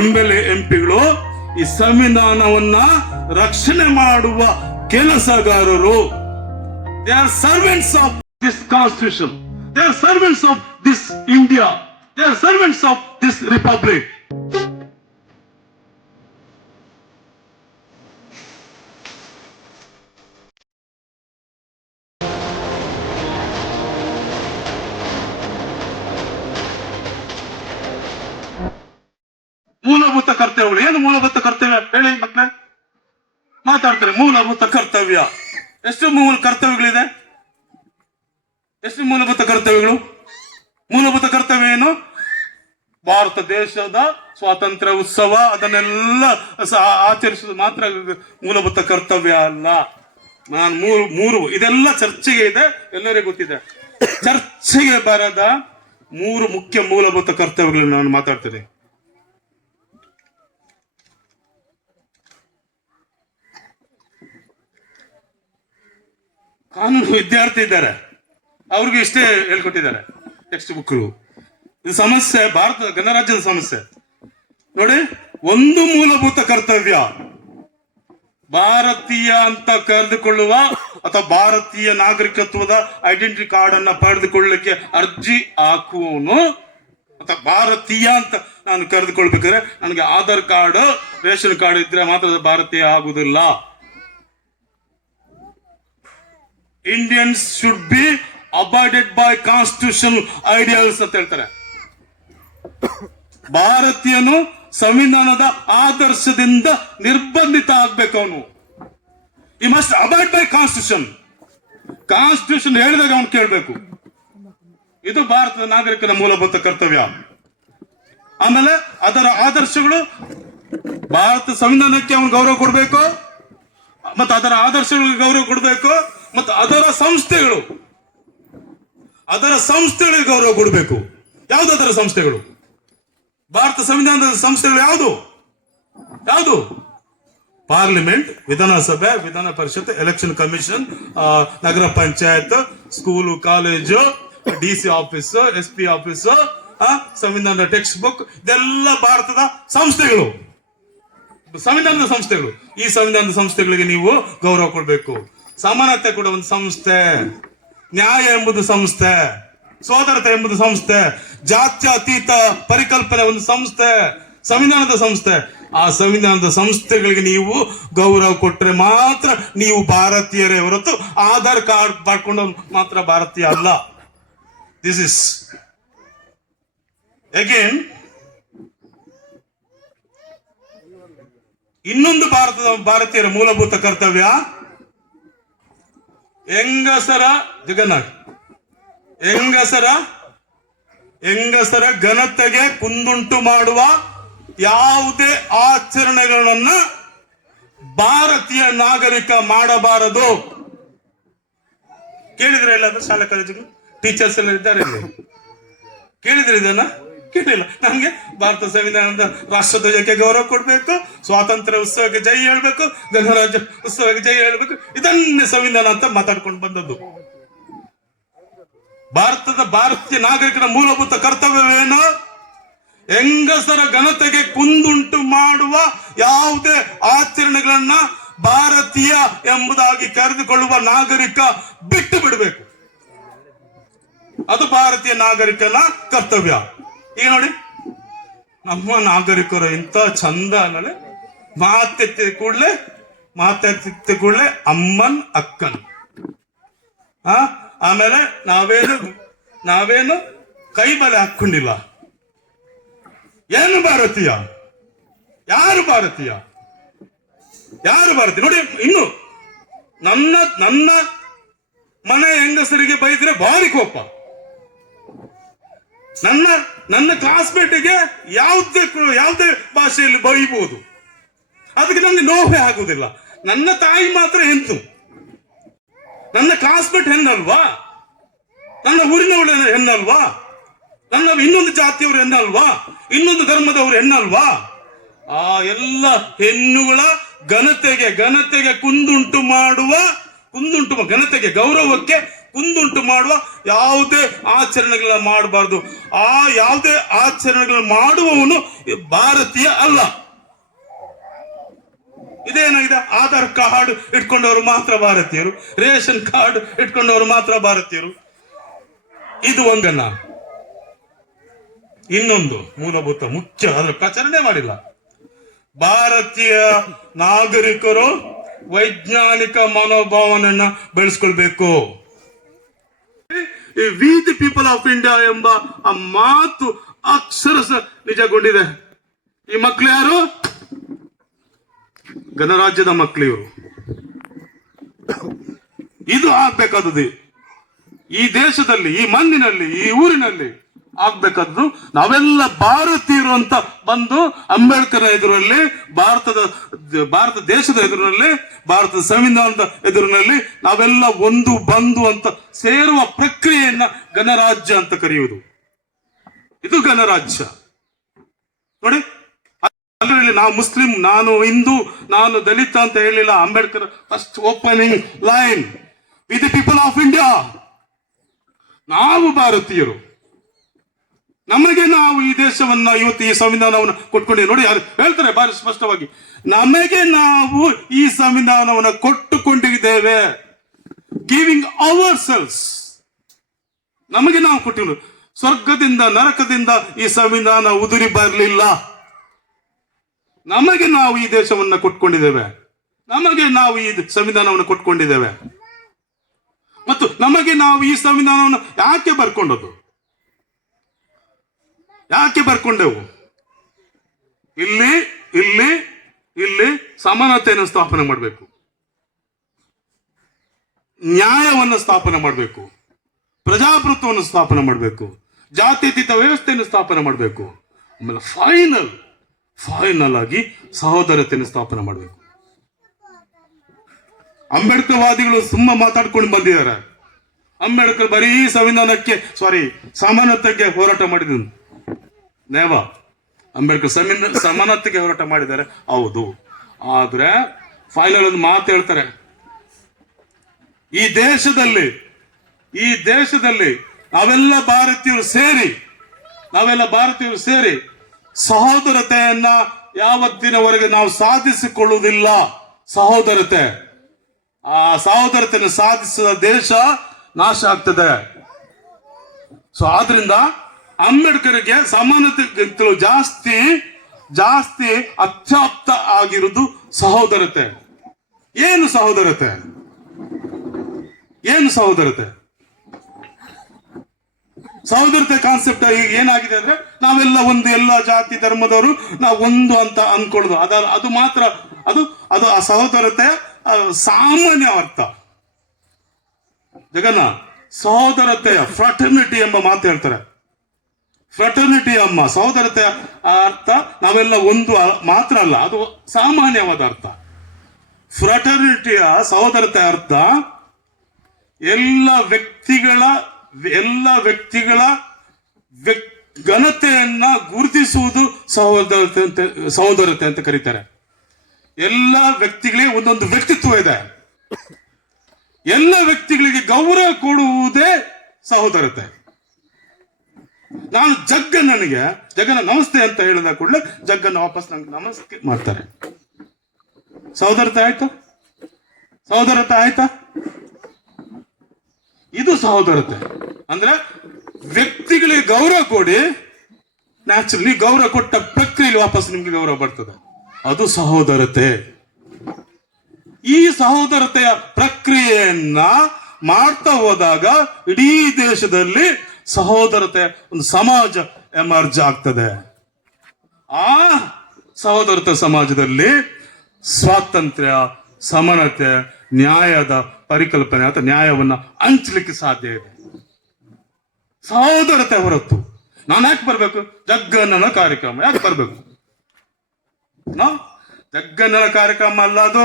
ಎಂಪಿಗಳು ಈ ಸಂವಿಧಾನವನ್ನ ರಕ್ಷಣೆ ಮಾಡುವ ಕೆಲಸಗಾರರು. They are servants of this constitution, they are servants of this India, they are servants of this republic. ಮೂಲಭೂತ ಕರ್ತವ್ಯಗಳು ಏನು? ಮೂಲಭೂತ ಕರ್ತವ್ಯ ಹೇಳಿ ಮಕ್ಕಳೇ, ಮಾತಾಡ್ತಾರೆ. ಮೂಲಭೂತ ಕರ್ತವ್ಯ ಎಷ್ಟು ಕರ್ತವ್ಯಗಳಿದೆ? ಎಷ್ಟು ಮೂಲಭೂತ ಕರ್ತವ್ಯಗಳು? ಮೂಲಭೂತ ಕರ್ತವ್ಯ ಏನು? ಭಾರತ ದೇಶದ ಸ್ವಾತಂತ್ರ್ಯ ಉತ್ಸವ ಅದನ್ನೆಲ್ಲ ಆಚರಿಸುವುದು ಮಾತ್ರ ಮೂಲಭೂತ ಕರ್ತವ್ಯ ಅಲ್ಲ. ನಾನು ಮೂರು ಇದೆಲ್ಲ ಚರ್ಚೆಗೆ ಇದೆ, ಎಲ್ಲರಿಗೂ ಗೊತ್ತಿದೆ. ಚರ್ಚೆಗೆ ಬರದ 3 ಮುಖ್ಯ ಮೂಲಭೂತ ಕರ್ತವ್ಯಗಳನ್ನು ನಾನು ಮಾತಾಡ್ತೇನೆ. ಕಾನೂನು ವಿದ್ಯಾರ್ಥಿ ಇದ್ದಾರೆ, ಅವ್ರಿಗೂ ಇಷ್ಟೇ ಹೇಳ್ಕೊಟ್ಟಿದ್ದಾರೆ ಟೆಕ್ಸ್ಟ್ ಬುಕ್. ಇದು ಸಮಸ್ಯೆ, ಭಾರತದ ಗಣರಾಜ್ಯದ ಸಮಸ್ಯೆ ನೋಡಿ. ಒಂದು ಮೂಲಭೂತ ಕರ್ತವ್ಯ, ಭಾರತೀಯ ಅಂತ ಕರೆದುಕೊಳ್ಳುವ ಅಥವಾ ಭಾರತೀಯ ನಾಗರಿಕತ್ವದ ಐಡೆಂಟಿಟಿ ಕಾರ್ಡ್ ಅನ್ನ ಪಡೆದುಕೊಳ್ಳಲಿಕ್ಕೆ ಅರ್ಜಿ ಹಾಕುವವನು ಅಥವಾ ಭಾರತೀಯ ಅಂತ ನಾನು ಕರೆದುಕೊಳ್ಬೇಕಾದ್ರೆ ನನಗೆ ಆಧಾರ್ ಕಾರ್ಡ್, ರೇಷನ್ ಕಾರ್ಡ್ ಇದ್ರೆ ಮಾತ್ರ ಭಾರತೀಯ ಆಗುವುದಿಲ್ಲ. Indians should be abided by constitutional ideals ಅಂತ ಹೇಳ್ತಾರೆ. ಭಾರತೀಯನು ಸಂವಿಧಾನದ ಆದರ್ಶದಿಂದ ನಿರ್ಬಂಧಿತ ಆಗ್ಬೇಕು. ಅವನು ಈ must abide by constitution. Constitution ಹೇಳಿದಾಗ ಅವನು ಕೇಳಬೇಕು. ಇದು ಭಾರತದ ನಾಗರಿಕನ ಮೂಲಭೂತ ಕರ್ತವ್ಯ. ಆಮೇಲೆ ಅದರ ಆದರ್ಶಗಳು, ಭಾರತ ಸಂವಿಧಾನಕ್ಕೆ ಅವನು ಗೌರವ ಕೊಡಬೇಕು, ಮತ್ತು ಅದರ ಆದರ್ಶಗಳಿಗೆ ಗೌರವ ಕೊಡಬೇಕು, ಮತ್ತು ಅದರ ಸಂಸ್ಥೆಗಳಿಗೆ ಗೌರವ ಕೊಡಬೇಕು. ಯಾವುದು ಅದರ ಸಂಸ್ಥೆಗಳು? ಭಾರತ ಸಂವಿಧಾನದ ಸಂಸ್ಥೆಗಳು ಯಾವುದು? Parliament, Vidhana Sabha, Vidhana Parishat, election commission, Nagara Panchayat, school, college, DC office, SP office, ಸಂವಿಧಾನದ ಟೆಕ್ಸ್ಟ್ ಬುಕ್, ಇದೆಲ್ಲ ಭಾರತದ ಸಂಸ್ಥೆಗಳು, ಸಂವಿಧಾನದ ಸಂಸ್ಥೆಗಳು. ಈ ಸಂವಿಧಾನದ ಸಂಸ್ಥೆಗಳಿಗೆ ನೀವು ಗೌರವ ಕೊಡಬೇಕು. ಸಮಾನತೆ ಕೂಡ ಒಂದು ಸಂಸ್ಥೆ, ನ್ಯಾಯ ಎಂಬುದು ಸಂಸ್ಥೆ, ಸೋದರತೆ ಎಂಬುದು ಸಂಸ್ಥೆ, ಜಾತ್ಯತೀತ ಪರಿಕಲ್ಪನೆ ಒಂದು ಸಂಸ್ಥೆ, ಸಂವಿಧಾನದ ಸಂಸ್ಥೆ. ಆ ಸಂವಿಧಾನದ ಸಂಸ್ಥೆಗಳಿಗೆ ನೀವು ಗೌರವ ಕೊಟ್ಟರೆ ಮಾತ್ರ ನೀವು ಭಾರತೀಯರೇ ಹೊರತು ಆಧಾರ್ ಕಾರ್ಡ್ ಪಡ್ಕೊಂಡು ಮಾತ್ರ ಭಾರತೀಯ ಅಲ್ಲ. ದಿಸ್ ಇಸ್ ಅಗೇನ್ ಇನ್ನೊಂದು ಭಾರತೀಯರ ಮೂಲಭೂತ ಕರ್ತವ್ಯ. ಹೆಂಗಸರ ಘನತೆಗೆ ಕುಂದುಂಟು ಮಾಡುವ ಯಾವುದೇ ಆಚರಣೆಗಳನ್ನ ಭಾರತೀಯ ನಾಗರಿಕ ಮಾಡಬಾರದು. ಕೇಳಿದ್ರೆ ಇಲ್ಲಾಂದ್ರೆ ಶಾಲಾ ಕಾಲೇಜುಗಳು ಟೀಚರ್ಸ್ ಎಲ್ಲ ಇದ್ದಾರೆ, ಕೇಳಿದ್ರೆ ಇದನ್ನ? ಕೇಳಿಲ್ಲ. ನಮ್ಗೆ ಭಾರತ ಸಂವಿಧಾನದ ರಾಷ್ಟ್ರಧ್ವಜಕ್ಕೆ ಗೌರವ ಕೊಡ್ಬೇಕು, ಸ್ವಾತಂತ್ರ್ಯ ಉತ್ಸವಕ್ಕೆ ಜೈ ಹೇಳ್ಬೇಕು, ಗಣರಾಜ್ಯ ಉತ್ಸವಕ್ಕೆ ಜೈ ಹೇಳ್ಬೇಕು. ಇದನ್ನೇ ಸಂವಿಧಾನ ಅಂತ ಮಾತಾಡ್ಕೊಂಡು ಬಂದದ್ದು. ಭಾರತೀಯ ನಾಗರಿಕರ ಮೂಲಭೂತ ಕರ್ತವ್ಯವೇನು? ಹೆಂಗಸರ ಘನತೆಗೆ ಕುಂದುಂಟು ಮಾಡುವ ಯಾವುದೇ ಆಚರಣೆಗಳನ್ನ ಭಾರತೀಯ ಎಂಬುದಾಗಿ ಕರೆದುಕೊಳ್ಳುವ ನಾಗರಿಕ ಬಿಟ್ಟು ಬಿಡಬೇಕು. ಅದು ಭಾರತೀಯ ನಾಗರಿಕನ ಕರ್ತವ್ಯ. ಈಗ ನೋಡಿ, ನಮ್ಮ ನಾಗರಿಕರು ಇಂಥ ಚಂದ ಅನ್ನಲೆ ಮಾತೆತ್ತಿದ ಕೂಡಲೇ ಅಮ್ಮನ್ ಅಕ್ಕನ್. ಆಮೇಲೆ ನಾವೇನು ಕೈ ಬಲೆ ಹಾಕೊಂಡಿಲ್ಲ. ಏನು ಭಾರತೀಯ? ಯಾರು ಭಾರತೀಯ? ನೋಡಿ, ಇನ್ನು ನನ್ನ ಮನೆ ಹೆಂಗಸರಿಗೆ ಬೈದ್ರೆ ಭಾರಿ ಕೋಪ. ನನ್ನ ಕ್ಲಾಸ್ಮೇಟಿಗೆ ಯಾವುದೇ ಭಾಷೆಯಲ್ಲಿ ಬೈಬಹುದು, ಅದಕ್ಕೆ ನನಗೆ ನೋವೇ ಆಗುವುದಿಲ್ಲ. ನನ್ನ ತಾಯಿ ಮಾತ್ರ ಹೆಣ್ಣು, ನನ್ನ ಕ್ಲಾಸ್ಮೇಟ್ ಹೆಣ್ಣಲ್ವಾ? ನನ್ನ ಊರಿನವಳು ಹೆಣ್ಣಲ್ವಾ? ನನ್ನ ಇನ್ನೊಂದು ಜಾತಿಯವರು ಹೆಣ್ಣಲ್ವಾ? ಇನ್ನೊಂದು ಧರ್ಮದವರು ಹೆಣ್ಣಲ್ವಾ? ಆ ಎಲ್ಲ ಹೆಣ್ಣುಗಳ ಘನತೆಗೆ ಕುಂದುಂಟು ಘನತೆಗೆ ಗೌರವಕ್ಕೆ ಕುಂದುಂಟು ಮಾಡುವ ಯಾವುದೇ ಆಚರಣೆಗಳನ್ನ ಮಾಡಬಾರ್ದು. ಆ ಯಾವುದೇ ಆಚರಣೆಗಳನ್ನ ಮಾಡುವವನು ಭಾರತೀಯ ಅಲ್ಲ. ಇದೇನಾಗಿದೆ, ಆಧಾರ್ ಕಾರ್ಡ್ ಇಟ್ಕೊಂಡವರು ಮಾತ್ರ ಭಾರತೀಯರು, ರೇಷನ್ ಕಾರ್ಡ್ ಇಟ್ಕೊಂಡವರು ಮಾತ್ರ ಭಾರತೀಯರು. ಇದು ಒಂದನ್ನ. ಇನ್ನೊಂದು ಮೂಲಭೂತ ಮುಖ್ಯ, ಅದರ ಪ್ರಚಾರಣೆ ಮಾಡಿಲ್ಲ. ಭಾರತೀಯ ನಾಗರಿಕರು ವೈಜ್ಞಾನಿಕ ಮನೋಭಾವನೆಯನ್ನ ಬೆಳೆಸ್ಕೊಳ್ಬೇಕು. We the people of India ಎಂಬ ಆ ಮಾತು ಅಕ್ಷರಶಃ ನಿಜಗೊಂಡಿದೆ. ಈ ಮಕ್ಕಳು ಯಾರು? ಗಣರಾಜ್ಯದ ಮಕ್ಕಳು ಇವರು. ಇದು ಆಗ್ಬೇಕಾದದ್ದು ಈ ದೇಶದಲ್ಲಿ, ಈ ಮಣ್ಣಿನಲ್ಲಿ, ಈ ಊರಿನಲ್ಲಿ ಆಗ್ಬೇಕಾದ್ದು. ನಾವೆಲ್ಲ ಭಾರತೀಯರು ಅಂತ ಬಂದು ಅಂಬೇಡ್ಕರ್ ಎದುರಲ್ಲಿ, ಭಾರತ ದೇಶದ ಎದುರಿನಲ್ಲಿ, ಭಾರತದ ಸಂವಿಧಾನದ ಎದುರಿನಲ್ಲಿ ನಾವೆಲ್ಲ ಒಂದು ಬಂದು ಅಂತ ಸೇರುವ ಪ್ರಕ್ರಿಯೆಯನ್ನ ಗಣರಾಜ್ಯ ಅಂತ ಕರೆಯುವುದು. ಇದು ಗಣರಾಜ್ಯ. ನೋಡಿ, ಅದರಲ್ಲಿ ನಾವು ಮುಸ್ಲಿಂ, ನಾನು ಹಿಂದೂ, ನಾನು ದಲಿತ ಅಂತ ಹೇಳಿಲ್ಲ. Ambedkar first opening line, with the people of India, ನಾವು ಭಾರತೀಯರು, ನಮಗೆ ನಾವು ಈ ದೇಶವನ್ನ, ಇವತ್ತು ಈ ಸಂವಿಧಾನವನ್ನು ಕೊಟ್ಕೊಂಡಿದ್ದೇವೆ. ನೋಡಿ, ಹೇಳ್ತಾರೆ ಬಾರಿ ಸ್ಪಷ್ಟವಾಗಿ, ನಮಗೆ ನಾವು ಈ ಸಂವಿಧಾನವನ್ನು ಕೊಟ್ಟುಕೊಂಡಿದ್ದೇವೆ. ಗಿವಿಂಗ್ ಅವರ್ ಸೆಲ್ಸ್, ನಮಗೆ ನಾವು ಕೊಟ್ಟಿಲ್ಲ. ಸ್ವರ್ಗದಿಂದ ನರಕದಿಂದ ಈ ಸಂವಿಧಾನ ಉದುರಿ ಬರಲಿಲ್ಲ. ನಮಗೆ ನಾವು ಈ ದೇಶವನ್ನ ಕೊಟ್ಕೊಂಡಿದ್ದೇವೆ, ನಮಗೆ ನಾವು ಈ ಸಂವಿಧಾನವನ್ನು ಕೊಟ್ಕೊಂಡಿದ್ದೇವೆ. ಮತ್ತು ನಮಗೆ ನಾವು ಈ ಸಂವಿಧಾನವನ್ನು ಯಾಕೆ ಬರ್ಕೊಂಡದ್ದು, ಯಾಕೆ ಬರ್ಕೊಂಡೆವು? ಇಲ್ಲಿ ಇಲ್ಲಿ ಇಲ್ಲಿ ಸಮಾನತೆಯನ್ನು ಸ್ಥಾಪನೆ ಮಾಡಬೇಕು, ನ್ಯಾಯವನ್ನು ಸ್ಥಾಪನೆ ಮಾಡಬೇಕು, ಪ್ರಜಾಪ್ರಭುತ್ವವನ್ನು ಸ್ಥಾಪನೆ ಮಾಡಬೇಕು, ಜಾತ್ಯತೀತ ವ್ಯವಸ್ಥೆಯನ್ನು ಸ್ಥಾಪನೆ ಮಾಡಬೇಕು. ಆಮೇಲೆ ಫೈನಲ್ ಆಗಿ ಸಹೋದರತೆಯನ್ನು ಸ್ಥಾಪನೆ ಮಾಡಬೇಕು. ಅಂಬೇಡ್ಕರ್ ವಾದಿಗಳು ತುಂಬಾ ಮಾತಾಡ್ಕೊಂಡು ಬಂದಿದ್ದಾರೆ. ಅಂಬೇಡ್ಕರ್ ಬರೀ ಸಮಾನತೆಗೆ ಹೋರಾಟ ಮಾಡಿದ್ರು. ನೇವ ಅಂಬೇಡ್ಕರ್ ಸಮಾನತೆಗೆ ಹೋರಾಟ ಮಾಡಿದ್ದಾರೆ, ಹೌದು. ಆದ್ರೆ ಫೈನಲ್ ಒಂದು ಮಾತು ಹೇಳ್ತಾರೆ, ಈ ದೇಶದಲ್ಲಿ ನಾವೆಲ್ಲ ಭಾರತೀಯರು ಸೇರಿ ಸಹೋದರತೆಯನ್ನ ಯಾವತ್ತಿನವರೆಗೆ ನಾವು ಸಾಧಿಸಿಕೊಳ್ಳುವುದಿಲ್ಲ. ಆ ಸಹೋದರತೆಯನ್ನು ಸಾಧಿಸಿದ ದೇಶ ನಾಶ ಆಗ್ತದೆ. ಸೊ ಆದ್ರಿಂದ ಅಂಬೇಡ್ಕರ್ಗೆ ಸಮಾನತೆಗಿಂತಲೂ ಜಾಸ್ತಿ ಅತ್ಯಾಪ್ತ ಆಗಿರುವುದು ಸಹೋದರತೆ. ಏನು ಸಹೋದರತೆ? ಸಹೋದರತೆ ಕಾನ್ಸೆಪ್ಟ್ ಈಗ ಏನಾಗಿದೆ ಅಂದ್ರೆ, ನಾವೆಲ್ಲ ಒಂದು, ಎಲ್ಲ ಜಾತಿ ಧರ್ಮದವರು ನಾವು ಒಂದು ಅಂತ ಅನ್ಕೊಳ್ಳೋದು. ಅದು ಮಾತ್ರ ಅದು ಆ ಸಹೋದರತೆಯ ಸಾಮಾನ್ಯ ಅರ್ಥ. ಜಗನ್ನ ಸಹೋದರತೆಯ ಫ್ರಾಟರ್ನಿಟಿ ಎಂಬ ಮಾತು ಹೇಳ್ತಾರೆ. ಫ್ರಾಟರ್ನಿಟಿ ಎಂಬ ಸಹೋದರತೆಯ ಅರ್ಥ ನಾವೆಲ್ಲ ಒಂದು ಮಾತ್ರ ಅಲ್ಲ, ಅದು ಸಾಮಾನ್ಯವಾದ ಅರ್ಥ. ಫ್ರಾಟರ್ನಿಟಿಯ ಸಹೋದರತೆಯ ಅರ್ಥ ಎಲ್ಲ ವ್ಯಕ್ತಿಗಳ ಘನತೆಯನ್ನ ಗುರುತಿಸುವುದು ಸಹೋದರತೆ ಅಂತ ಕರೀತಾರೆ. ಎಲ್ಲ ವ್ಯಕ್ತಿಗಳಿಗೆ ಒಂದೊಂದು ವ್ಯಕ್ತಿತ್ವ ಇದೆ. ಎಲ್ಲ ವ್ಯಕ್ತಿಗಳಿಗೆ ಗೌರವ ಕೊಡುವುದೇ ಸಹೋದರತೆ. ನಾನು ಜಗ್ಗನ ನಮಸ್ತೆ ಅಂತ ಹೇಳಿದ ಕೂಡಲೇ ಜಗ್ಗನ್ನ ವಾಪಸ್ ನಂಗೆ ನಮಸ್ತೆ ಮಾಡ್ತಾರೆ. ಸಹೋದರತೆ ಆಯ್ತಾ? ಇದು ಸಹೋದರತೆ ಅಂದ್ರೆ ವ್ಯಕ್ತಿಗಳಿಗೆ ಗೌರವ ಕೊಡಿ, ನ್ಯಾಚುರಲಿ ಗೌರವ ಕೊಟ್ಟ ಪ್ರಕ್ರಿಯೆಯಲ್ಲಿ ವಾಪಸ್ ನಿಮ್ಗೆ ಗೌರವ ಬರ್ತದೆ. ಅದು ಸಹೋದರತೆ. ಈ ಸಹೋದರತೆಯ ಪ್ರಕ್ರಿಯೆಯನ್ನ ಮಾಡ್ತಾ ಹೋದಾಗ ಇಡೀ ದೇಶದಲ್ಲಿ ಸಹೋದರತೆ ಒಂದು ಸಮಾಜ ಎಮರ್ಜ್ ಆಗ್ತದೆ. ಆ ಸಹೋದರತೆ ಸಮಾಜದಲ್ಲಿ ಸ್ವಾತಂತ್ರ್ಯ, ಸಮಾನತೆ, ನ್ಯಾಯದ ಪರಿಕಲ್ಪನೆ ಅಥವಾ ನ್ಯಾಯವನ್ನ ಹಂಚಲಿಕ್ಕೆ ಸಾಧ್ಯ ಇದೆ. ಸಹೋದರತೆ ಹೊರತು ನಾನು ಯಾಕೆ ಬರ್ಬೇಕು? ಜಗ್ಗಣ್ಣನ ಕಾರ್ಯಕ್ರಮ ಯಾಕೆ ಬರ್ಬೇಕು? ಜಗ್ಗಣ್ಣನ ಕಾರ್ಯಕ್ರಮ ಅಲ್ಲ ಅದು,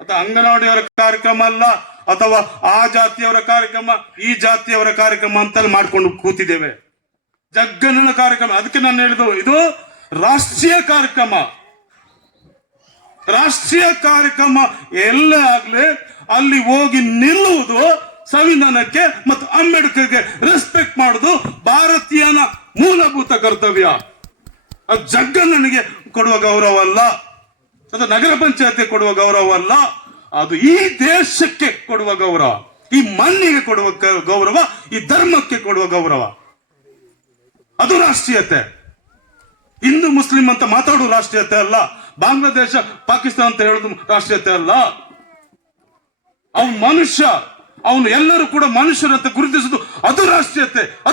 ಅಥವಾ ಅಂಗನವಾಡಿಯವರ ಕಾರ್ಯಕ್ರಮ ಅಲ್ಲ, ಅಥವಾ ಆ ಜಾತಿಯವರ ಕಾರ್ಯಕ್ರಮ, ಈ ಜಾತಿಯವರ ಕಾರ್ಯಕ್ರಮ ಅಂತ ಮಾಡ್ಕೊಂಡು ಕೂತಿದ್ದೇವೆ. ಜಗ್ಗಣ್ಣನ ಕಾರ್ಯಕ್ರಮ. ಅದಕ್ಕೆ ನಾನು ಹೇಳಿದ್ದು ಇದು ರಾಷ್ಟ್ರೀಯ ಕಾರ್ಯಕ್ರಮ. ಎಲ್ಲ ಆಗ್ಲಿ ಅಲ್ಲಿ ಹೋಗಿ ನಿಲ್ಲುವುದು ಸಂವಿಧಾನಕ್ಕೆ ಮತ್ತು ಅಂಬೇಡ್ಕರ್ಗೆ ರೆಸ್ಪೆಕ್ಟ್ ಮಾಡುದು ಭಾರತೀಯನ ಮೂಲಭೂತ ಕರ್ತವ್ಯ. ಅದು ಜಗ್ಗಣ್ಣನಿಗೆ ಕೊಡುವ ಗೌರವ ಅಲ್ಲ, ಅದು ನಗರ ಪಂಚಾಯತ್ಗೆ ಕೊಡುವ ಗೌರವ ಅಲ್ಲ, ಅದು ಈ ದೇಶಕ್ಕೆ ಕೊಡುವ ಗೌರವ, ಈ ಮಣ್ಣಿಗೆ ಕೊಡುವ ಗೌರವ, ಈ ಧರ್ಮಕ್ಕೆ ಕೊಡುವ ಗೌರವ. ಅದು ರಾಷ್ಟ್ರೀಯತೆ. ಹಿಂದೂ ಮುಸ್ಲಿಂ ಅಂತ ಮಾತಾಡುವ ರಾಷ್ಟ್ರೀಯತೆ ಅಲ್ಲ. ಬಾಂಗ್ಲಾದೇಶ ಪಾಕಿಸ್ತಾನ ಅಂತ ಹೇಳುದು ರಾಷ್ಟ್ರೀಯತೆ ಅಲ್ಲ. ಅವನು ಮನುಷ್ಯ, ಅವನು ಎಲ್ಲರೂ ಕೂಡ ಮನುಷ್ಯರಂತ ಗುರುತಿಸುದು ಅದು ರಾಷ್ಟ್ರೀಯತೆ.